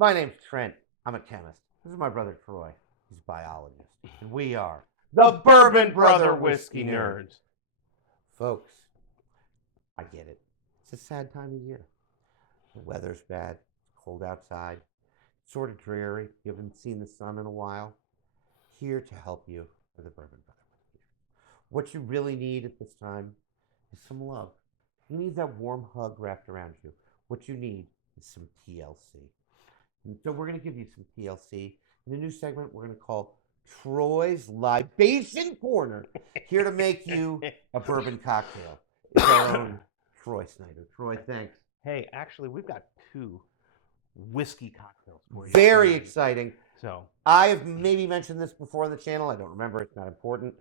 My name's Trent. I'm a chemist. This is my brother Troy. He's a biologist. And we are The Bourbon Brother Whiskey Nerds. Folks, I get it. It's a sad time of year. The weather's bad. It's cold outside. Sort of dreary. You haven't seen the sun in a while. Here to help you are the Bourbon Brother Whiskey Nerds. What you really need at this time is some love. You need that warm hug wrapped around you. What you need is some TLC. And so we're going to give you some TLC in a new segment we're going to call Troy's Libation Corner, here to make you a bourbon cocktail. It's our own Troy Snyder. Troy, thanks. Hey, actually, we've got 2 whiskey cocktails for you. Very exciting. So I've maybe mentioned this before on the channel. I don't remember. It's not important.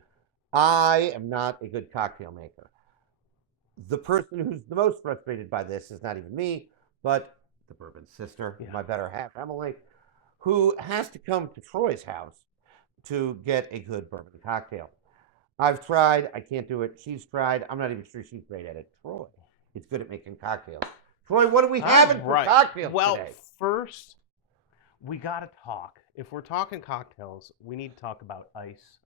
I am not a good cocktail maker. The person who's the most frustrated by this is not even me, but the bourbon sister, my better half, Emily, who has to come to Troy's house to get a good bourbon cocktail. I've tried. I can't do it. She's tried. I'm not even sure she's great at it. Troy is good at making cocktails. Troy, what are we having for cocktails today? First, we got to talk. If we're talking cocktails, we need to talk about ice,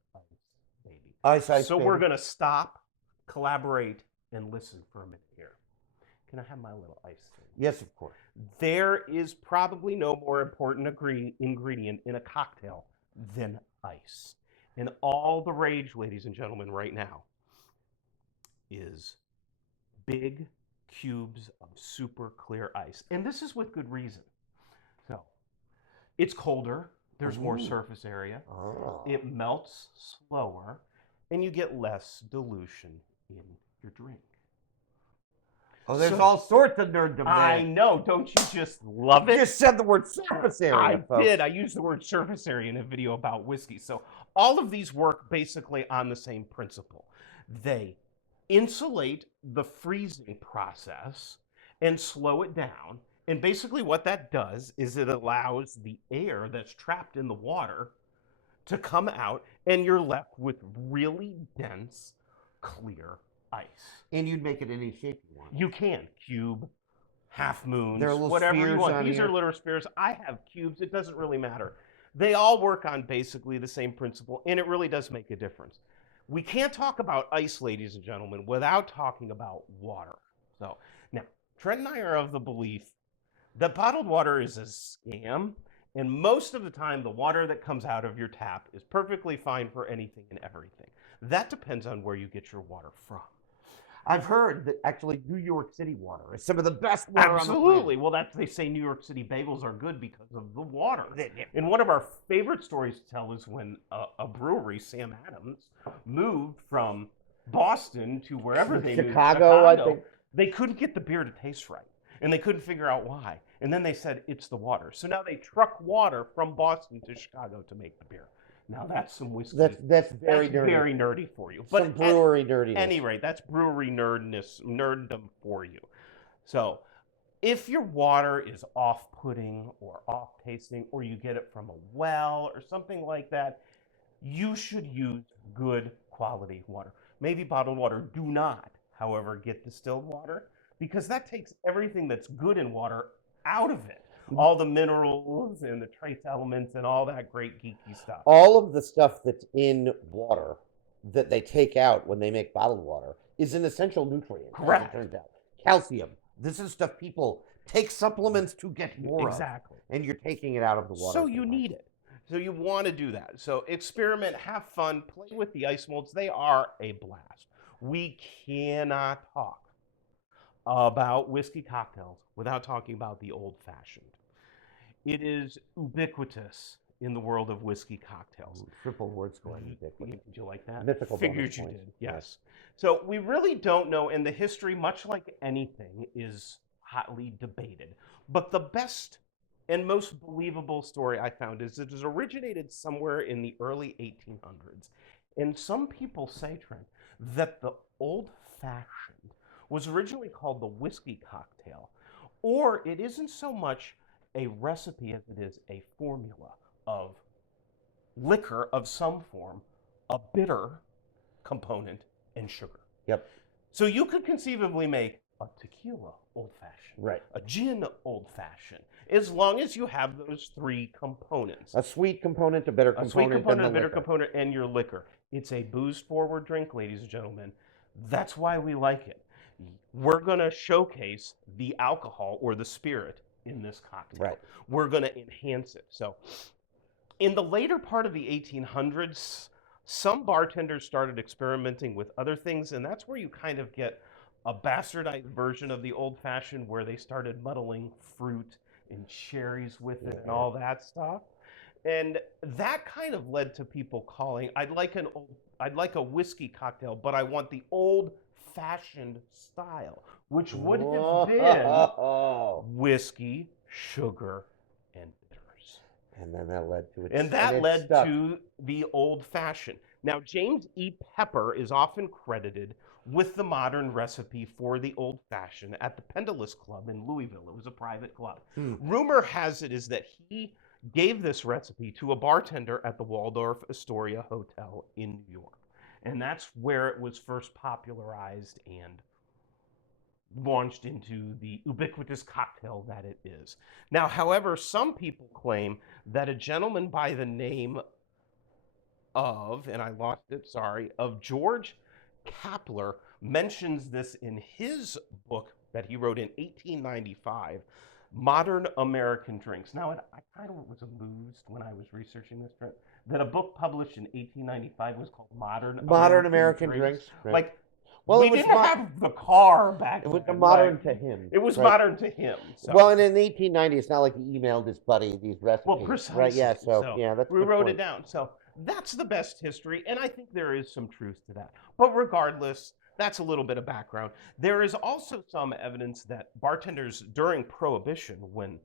baby. Ice, so baby. We're going to stop, collaborate, and listen for a minute here. Can I have my little ice thing? Yes, of course. There is probably no more important ingredient in a cocktail than ice. And all the rage, ladies and gentlemen, right now is big cubes of super clear ice. And this is with good reason. So it's colder. There's more surface area. It melts slower. And you get less dilution in your drink. Oh, there's all sorts of nerddom there. I know. Don't you just love it? You just said the word surface area, I did. I used the word surface area in a video about whiskey. So all of these work basically on the same principle. They insulate the freezing process and slow it down. And basically what that does is it allows the air that's trapped in the water to come out, and you're left with really dense, clear ice. And you'd make it any shape you want. You can. Cube, half moons, there are little whatever you want. These here. are little spheres. I have cubes. It doesn't really matter. They all work on basically the same principle, and it really does make a difference. We can't talk about ice, ladies and gentlemen, without talking about water. So now, Trent and I are of the belief that bottled water is a scam, and most of the time, the water that comes out of your tap is perfectly fine for anything and everything. That depends on where you get your water from. I've heard that actually New York City water is some of the best water Absolutely. on the planet. Well, they say New York City bagels are good because of the water. And one of our favorite stories to tell is when a brewery, Sam Adams, moved from Boston to wherever they moved. Chicago, I think. They couldn't get the beer to taste right, and they couldn't figure out why. And then they said, it's the water. So now they truck water from Boston to Chicago to make the beer. Now that's some whiskey. That's very nerdy. Very nerdy for you. But some brewery nerdiness. At any rate, that's brewery nerddom for you. So if your water is off-putting or off-tasting, or you get it from a well or something like that, you should use good quality water. Maybe bottled water. Do not, however, get distilled water, because that takes everything that's good in water out of it. All the minerals and the trace elements and all that great geeky stuff. All of the stuff that's in water that they take out when they make bottled water is an essential nutrient. Correct. As it turns out. Calcium. This is stuff people take supplements to get more of. Exactly. And you're taking it out of the water. So you need it. So you want to do that. So experiment, have fun, play with the ice molds. They are a blast. We cannot talk about whiskey cocktails without talking about the old-fashioned. It is ubiquitous in the world of whiskey cocktails. Triple word score. Ubiquitous. Did you like that? Mythical. Figured you did, yes. So we really don't know, and the history, much like anything, is hotly debated. But the best and most believable story I found is it has originated somewhere in the early 1800s. And some people say, Trent, that the old-fashioned was originally called the whiskey cocktail, or it isn't so much a recipe as it is a formula of liquor of some form, a bitter component, and sugar. Yep. So you could conceivably make a tequila old-fashioned, right? A gin old-fashioned, as long as you have those three components. A sweet component, a bitter A component, sweet component, and a the bitter liquor. component, and your liquor. It's a booze-forward drink, ladies and gentlemen. That's why we like it. We're going to showcase the alcohol or the spirit in this cocktail. Right. We're going to enhance it. So, in the later part of the 1800s, some bartenders started experimenting with other things, and that's where you kind of get a bastardized version of the old fashioned where they started muddling fruit and cherries with it and all that stuff. And that kind of led to people calling, I'd like a whiskey cocktail, but I want the old fashioned style, which would have been whiskey, sugar, and bitters. And then that led to it. And that led to the old fashioned. Now, James E. Pepper is often credited with the modern recipe for the old fashioned at the Pendulous Club in Louisville. It was a private club. Rumor has it is that he gave this recipe to a bartender at the Waldorf Astoria Hotel in New York. And that's where it was first popularized and launched into the ubiquitous cocktail that it is. Now, however, some people claim that a gentleman by the name of, and I lost it, sorry, of George Kapler mentions this in his book that he wrote in 1895, Modern American Drinks. Now, I kind of was amused when I was researching this trip that a book published in 1895 was called Modern American Drinks. Right. Like, well, we didn't have the car back then. It was modern like, to him. It was right. modern to him. So. Well, and in 1890, it's not like he emailed his buddy these recipes. Well, precisely. Right, yeah, so yeah, that's we wrote it down. So that's the best history, and I think there is some truth to that. But regardless, that's a little bit of background. There is also some evidence that bartenders during Prohibition, when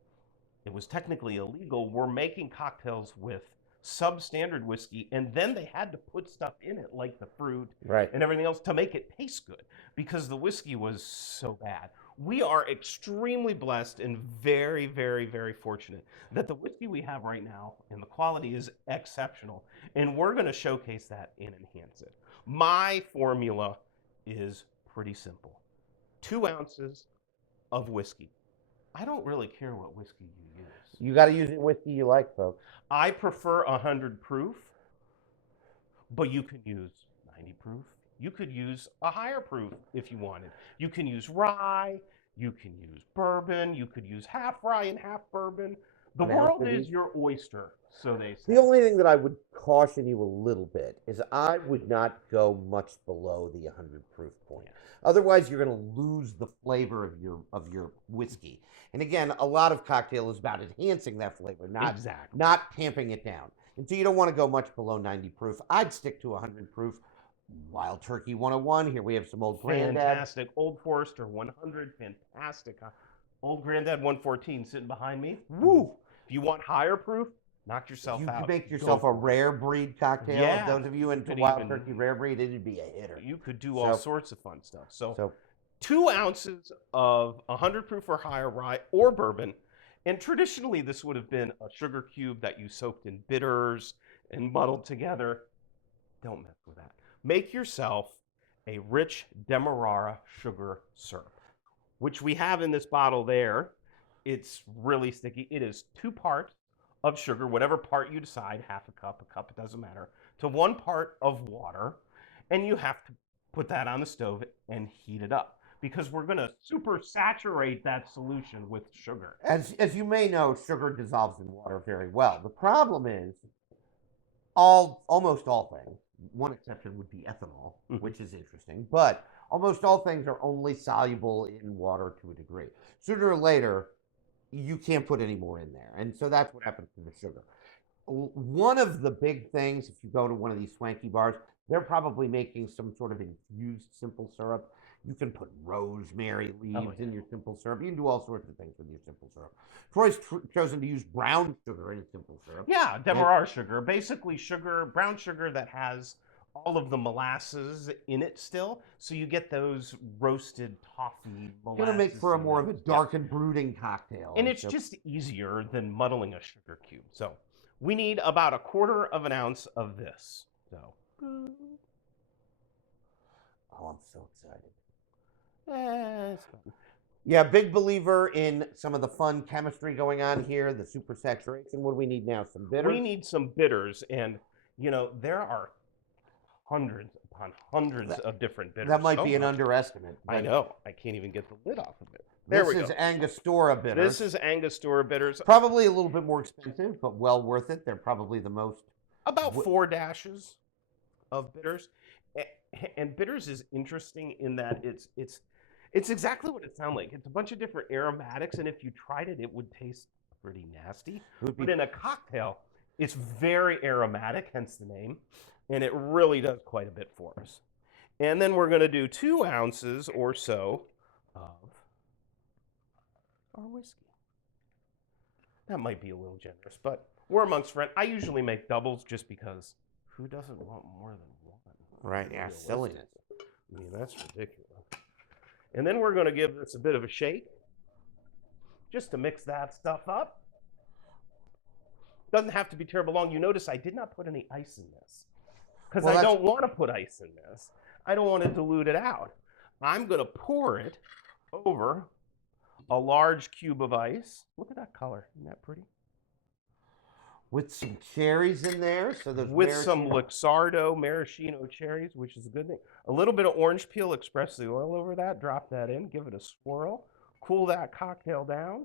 it was technically illegal, were making cocktails with substandard whiskey, and then they had to put stuff in it like the fruit and everything else to make it taste good because the whiskey was so bad. We are extremely blessed and very, very, very fortunate that the whiskey we have right now and the quality is exceptional, and we're going to showcase that and enhance it. My formula is pretty simple. 2 ounces of whiskey. I don't really care what whiskey you use. You got to use the whiskey you like, folks. I prefer 100 proof, but you can use 90 proof. You could use a higher proof if you wanted. You can use rye. You can use bourbon. You could use half rye and half bourbon. The world is your oyster, so they say. The only thing that I would caution you a little bit is I would not go much below the 100 proof point. Yeah. Otherwise, you're going to lose the flavor of your whiskey. And again, a lot of cocktail is about enhancing that flavor, not tamping it down. And so you don't want to go much below 90 proof. I'd stick to 100 proof. Wild Turkey 101. Here we have some Old Grandad. Fantastic. Old Forester 100. Fantastic. Old Grandad 114 sitting behind me. Woo! If you want higher proof, knock yourself out. You could make yourself a rare breed cocktail. Yeah. Those of you into Wild Turkey rare breed, it'd be a hitter. You could do all sorts of fun stuff. So 2 ounces of 100 proof or higher rye or bourbon. And traditionally, this would have been a sugar cube that you soaked in bitters and muddled together. Don't mess with that. Make yourself a rich Demerara sugar syrup, which we have in this bottle there. It's really sticky. It is 2 parts of sugar, whatever part you decide, half a cup, it doesn't matter, to 1 part of water. And you have to put that on the stove and heat it up because we're going to super saturate that solution with sugar. As you may know, sugar dissolves in water very well. The problem is almost all things. One exception would be ethanol, which is interesting, but almost all things are only soluble in water to a degree. Sooner or later, you can't put any more in there, and so that's what happens to the sugar. One of the big things, if you go to one of these swanky bars, they're probably making some sort of infused simple syrup. You can put rosemary leaves in your simple syrup. You can do all sorts of things with your simple syrup. Troy's chosen to use brown sugar in simple syrup. Yeah, Demerara sugar. Basically brown sugar that has all of the molasses in it still. So you get those roasted toffee molasses. It's going to make for a more of a dark and brooding cocktail. And it's just easier than muddling a sugar cube. So we need about 1/4 ounce of this. So. Oh, I'm so excited. It's fun. Yeah, big believer in some of the fun chemistry going on here, the super saturation. What do we need now? Some bitters? We need some bitters, and there are hundreds upon hundreds That, of different bitters. that might Oh be an my. underestimate. I But know. I can't even get the lid off of it. There this we is go. Angostura bitters. This is Angostura bitters. Probably a little bit more expensive, but well worth it. They're probably the most. About 4 dashes of bitters. And bitters is interesting in that it's exactly what it sounds like. It's a bunch of different aromatics, and if you tried it, it would taste pretty nasty. But in a cocktail, it's very aromatic, hence the name, and it really does quite a bit for us. And then we're going to do 2 ounces or so of our whiskey. That might be a little generous, but we're amongst friends. I usually make doubles just because who doesn't want more than one? Right, yeah, silliness. I mean, that's ridiculous. And then we're going to give this a bit of a shake just to mix that stuff up. Doesn't have to be terrible long. You notice I did not put any ice in this because I don't want to put ice in this. I don't want to dilute it out. I'm going to pour it over a large cube of ice. Look at that color. Isn't that pretty? With some cherries in there, so there's With some luxardo maraschino cherries, which is a good thing. A little bit of orange peel, express the oil over that. Drop that in, give it a swirl, cool that cocktail down.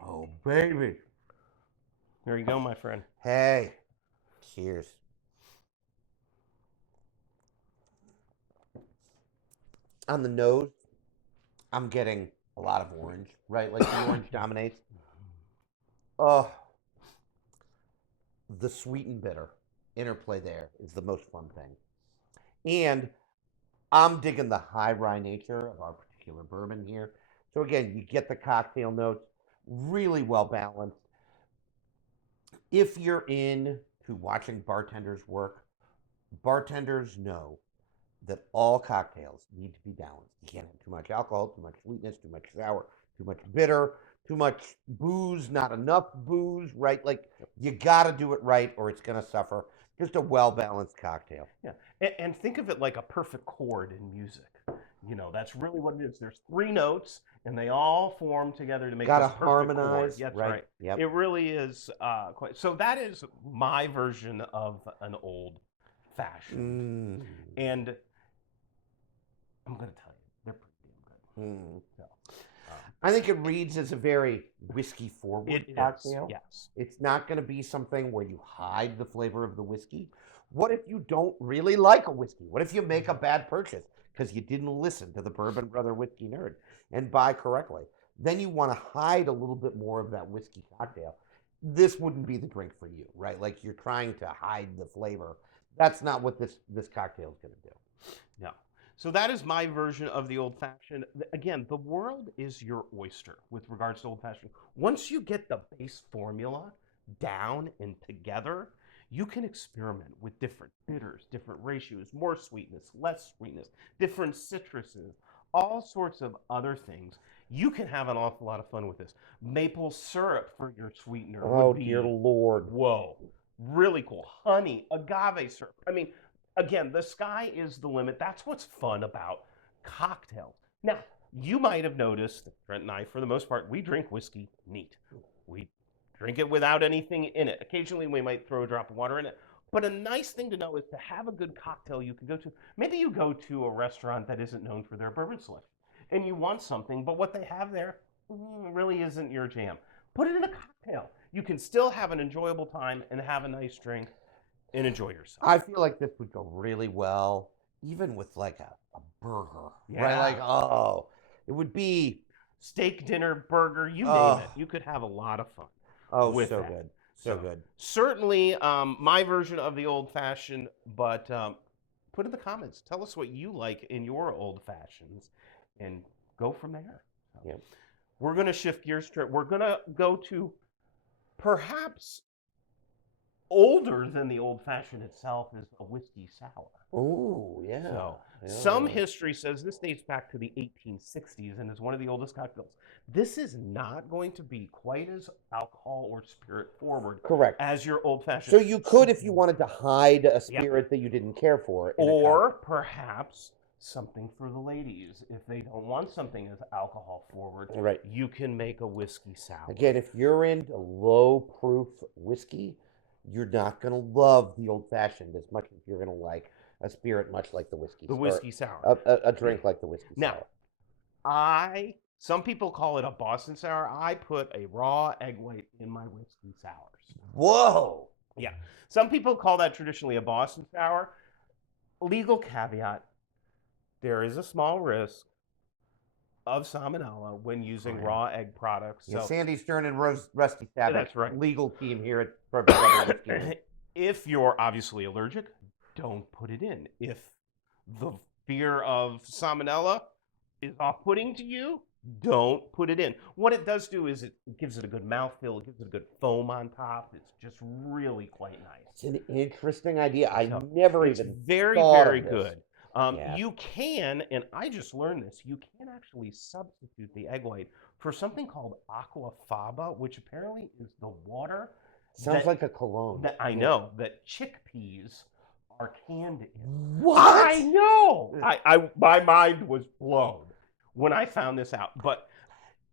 Oh, baby. There you go, my friend. Hey, cheers. On the nose, I'm getting a lot of orange, right? Like the orange dominates. Oh, the sweet and bitter interplay there is the most fun thing. And I'm digging the high rye nature of our particular bourbon here. So again, you get the cocktail notes, really well balanced. If you're into watching bartenders work, bartenders know that all cocktails need to be balanced. You can't have too much alcohol, too much sweetness, too much sour, too much bitter, too much booze, not enough booze, right? Like, you got to do it right or it's going to suffer. Just a well-balanced cocktail. Yeah, and think of it like a perfect chord in music. That's really what it is. There's 3 notes, and they all form together to make this perfect harmonize, chord. That's right? Yep. It really is quite. So that is my version of an old fashioned. And I'm going to tell you, they're pretty damn good. So, I think it reads as a very whiskey-forward cocktail. Yes. It's not going to be something where you hide the flavor of the whiskey. What if you don't really like a whiskey? What if you make a bad purchase because you didn't listen to the Bourbon Brother Whiskey Nerd and buy correctly? Then you want to hide a little bit more of that whiskey cocktail. This wouldn't be the drink for you, right? Like, you're trying to hide the flavor. That's not what this cocktail is going to do. No. So that is my version of the old-fashioned. Again, the world is your oyster with regards to old-fashioned. Once you get the base formula down and together, you can experiment with different bitters, different ratios, more sweetness, less sweetness, different citruses, all sorts of other things. You can have an awful lot of fun with this. Maple syrup for your sweetener. Oh, dear Lord. Whoa. Really cool. Honey, agave syrup. I mean, again, the sky is the limit. That's what's fun about cocktails. Now, you might have noticed that Trent and I, for the most part, we drink whiskey neat. We drink it without anything in it. Occasionally, we might throw a drop of water in it. But a nice thing to know is to have a good cocktail you can go to. Maybe you go to a restaurant that isn't known for their bourbon selection, and you want something, but what they have there really isn't your jam. Put it in a cocktail. You can still have an enjoyable time and have a nice drink and enjoy yourself. I feel like this would go really well, even with like a burger, right? Like, oh, it would be steak dinner, burger, you name it. You could have a lot of fun. Oh, with so that. good. So good. Certainly my version of the old-fashioned, but put in the comments. Tell us what you like in your old-fashions and go from there. So, yep. We're going to shift gears. We're going to go to perhaps older than the old-fashioned itself is a whiskey sour. Oh, yeah. So, some history says this dates back to the 1860s and is one of the oldest cocktails. This is not going to be quite as alcohol or spirit forward as your old-fashioned. So you could, if you wanted to hide a spirit that you didn't care for. Or perhaps something for the ladies. If they don't want something as alcohol forward, Right. you can make a whiskey sour. Again, if you're into low proof whiskey, you're not going to love the old fashioned as much as you're going to like a spirit much like the whiskey. The or whiskey sour. a drink like the whiskey Now, sour. some people call it a Boston sour. I put a raw egg white in my whiskey sours. Whoa! Yeah. Some people call that traditionally a Boston sour. Legal caveat, there is a small risk of salmonella when using raw egg products. Yeah, So Sandy Stern and Rusty Savage, that's right. legal team here at Bourbon Brother Whiskey Nerds. If you're obviously allergic, don't put it in. If the fear of salmonella is off-putting to you, don't put it in. What it does do is it gives it a good mouthfeel. It gives it a good foam on top. It's just really quite nice. It's an interesting idea. I So, never It's even very, thought very of this. good. Yeah. You can, and I just learned this, you can actually substitute the egg white for something called aquafaba, which apparently is the water Sounds that- like a cologne. that I know that chickpeas are canned in. What? I know. My mind was blown when I found this out, but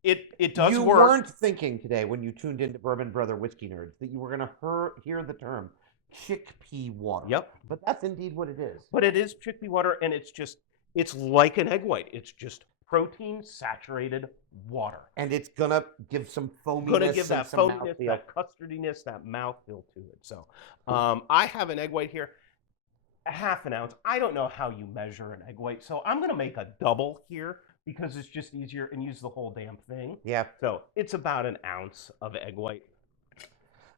it does You work. weren't thinking today when you tuned into Bourbon Brother Whiskey Nerds that you were going to hear the term chickpea water. Yep. But that's indeed what it is. But it is chickpea water, and it's like an egg white. It's just protein saturated water. And it's going to give some foaminess. Going to give and that some foaminess, mouthfeel. that custardiness, that mouthfeel to it. So I have an egg white here, a half an ounce. I don't know how you measure an egg white, so I'm going to make a double here because it's just easier and use the whole damn thing. Yeah. So it's about an ounce of egg white.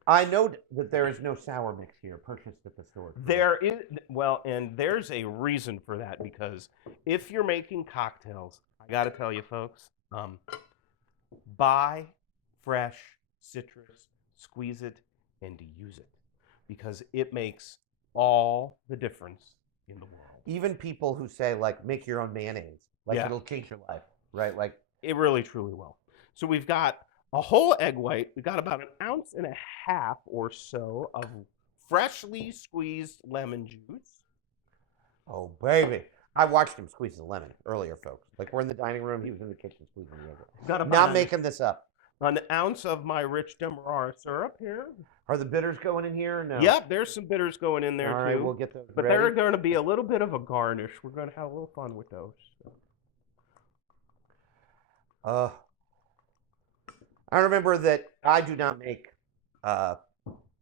I know that there is no sour mix here purchased at the store. There is, well, and there's a reason for that, because if you're making cocktails, I got to tell you folks, buy fresh citrus, squeeze it, and use it, because it makes all the difference in the world. Even people who say, like, make your own mayonnaise, like, Yeah. it'll change your life, right? Like, It really, truly will. So we've got a whole egg white. We've got about an ounce and a half or so of freshly squeezed lemon juice. oh, baby. I watched him squeeze the lemon earlier, folks. Like, we're in the dining room. He was in the kitchen squeezing the yogurt. Got about Not making this up. an ounce of my rich Demerara syrup here. Are the bitters going in here? Or no. Yep, there's some bitters going in there All right, too. we'll get those But ready. they're going to be a little bit of a garnish. We're going to have a little fun with those. I remember that I do not make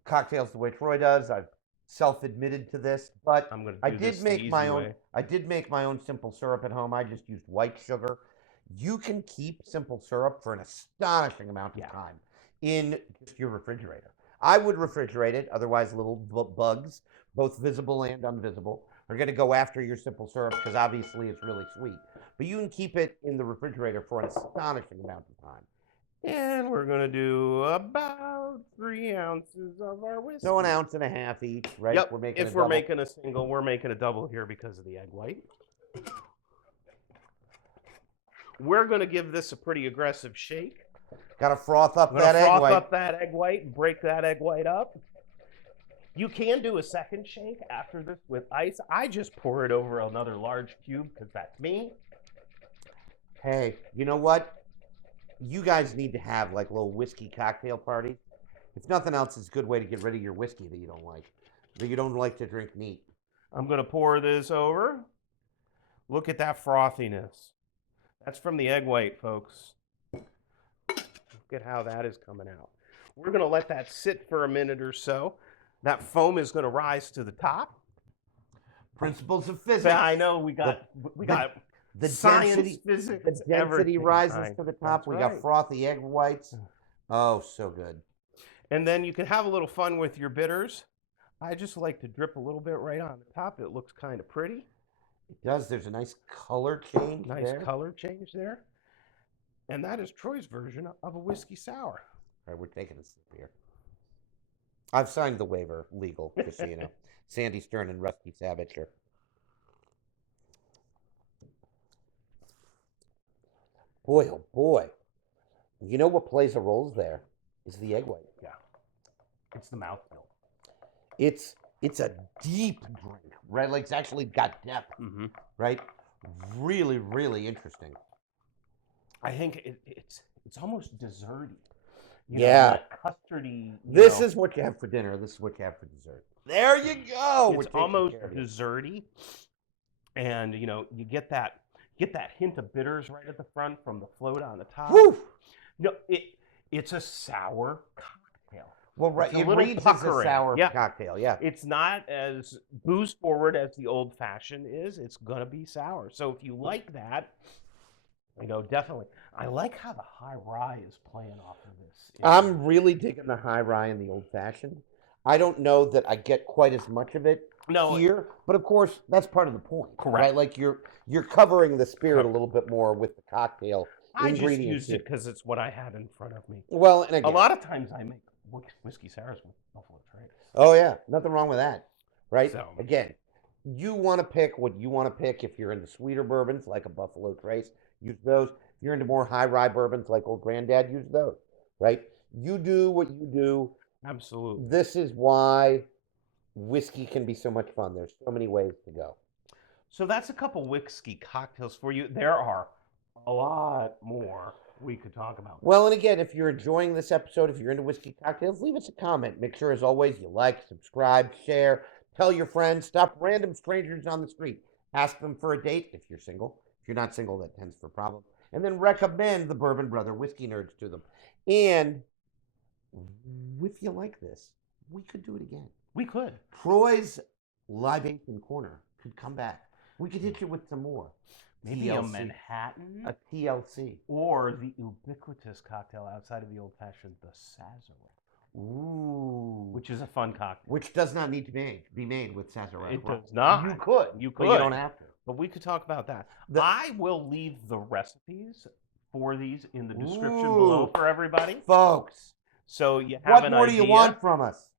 cocktails the way Troy does. I've self-admitted to this, but I'm going to I do did this make the easy my own. way. I did make my own simple syrup at home. I just used white sugar. You can keep simple syrup for an astonishing amount of time in just your refrigerator. I would refrigerate it, otherwise little bugs, both visible and invisible, are going to go after your simple syrup because obviously it's really sweet. But you can keep it in the refrigerator for an astonishing amount of time. And we're going to do about 3 ounces of our whiskey. So an ounce and a half each, right? Yep. We're making if a we're double. making a single, we're making a double here because of the egg white. We're going to give this a pretty aggressive shake. Got to froth up We're that gonna egg froth white. up that egg white and break that egg white up. You can do a second shake after this with ice. I just pour it over another large cube because that's me. Hey, you know what? You guys need to have like little whiskey cocktail parties. If nothing else, it's a good way to get rid of your whiskey that you don't like. That you don't like to drink neat. I'm going to pour this over. Look at that frothiness. That's from the egg white, folks. Look at how that is coming out. We're going to let that sit for a minute or so. That foam is going to rise to the top. Principles of physics. I know we got the science, density, physics, the density everything. rises to the top. That's We right. got frothy egg whites. Oh, so good. And then you can have a little fun with your bitters. I just like to drip a little bit right on the top. It looks kind of pretty. It does. There's a nice color change Nice there. color change there. And that is Troy's version of a whiskey sour. All right, we're taking a sip here. I've signed the waiver, legal, just so you know. Sandy Stern and Rusty Savage are. Boy, oh boy. You know what plays a role there is the egg white. Yeah. It's the mouthfeel. It's a deep drink, right? Like it's actually got depth, Mm-hmm. right? Really, really interesting. I think it's almost desserty. Yeah. That custardy. This is what you have for dinner. This is what you have for dessert. There you go. It's almost desserty, and you get that hint of bitters right at the front from the float on the top. Woo! No, it's a sour cocktail. Well, right. It's It reads as a sour cocktail. Yeah. It's not as booze forward as the old fashioned is. It's gonna be sour. So if you like that, definitely. I like how the high rye is playing off of this. I'm really digging the high rye and the old fashioned. I don't know that I get quite as much of it here, but of course that's part of the point. Correct. Right? Like you're covering the spirit a little bit more with the cocktail ingredients. I just used it because it's what I had in front of me. Well, and again, a lot of times I make whiskey sours with Buffalo Trace. Oh yeah, nothing wrong with that, right? So, again, you want to pick what you want to pick. If you're into sweeter bourbons like a Buffalo Trace, use those. If you're into more high rye bourbons like Old Granddad, use those, right? You do what you do. Absolutely. This is why whiskey can be so much fun. There's so many ways to go. So that's a couple whiskey cocktails for you. There are a lot more we could talk about. Well, and again, if you're enjoying this episode, if you're into whiskey cocktails, leave us a comment. Make sure, as always, you like, subscribe, share, tell your friends, stop random strangers on the street. Ask them for a date if you're single. If you're not single, that tends for problems. And then recommend the Bourbon Brother Whiskey Nerds to them. And if you like this, we could do it again. We could. Troy's Libation Corner could come back. We could hit you with some more. Maybe a Manhattan? A TLC. Or the ubiquitous cocktail outside of the old-fashioned, the Sazerac. Ooh. Which is a fun cocktail. Which does not need to be made with Sazerac. It does not. You could. But you don't have to. But we could talk about that. I will leave the recipes for these in the description below for everybody. Folks. So you have what more do you want from us?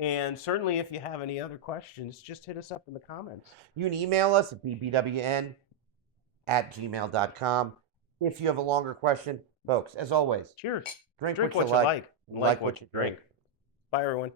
And certainly if you have any other questions, just hit us up in the comments. You can email us at bbwn@gmail.com. If you have a longer question, folks, as always, cheers. Drink what you like. Like what you drink. Bye, everyone.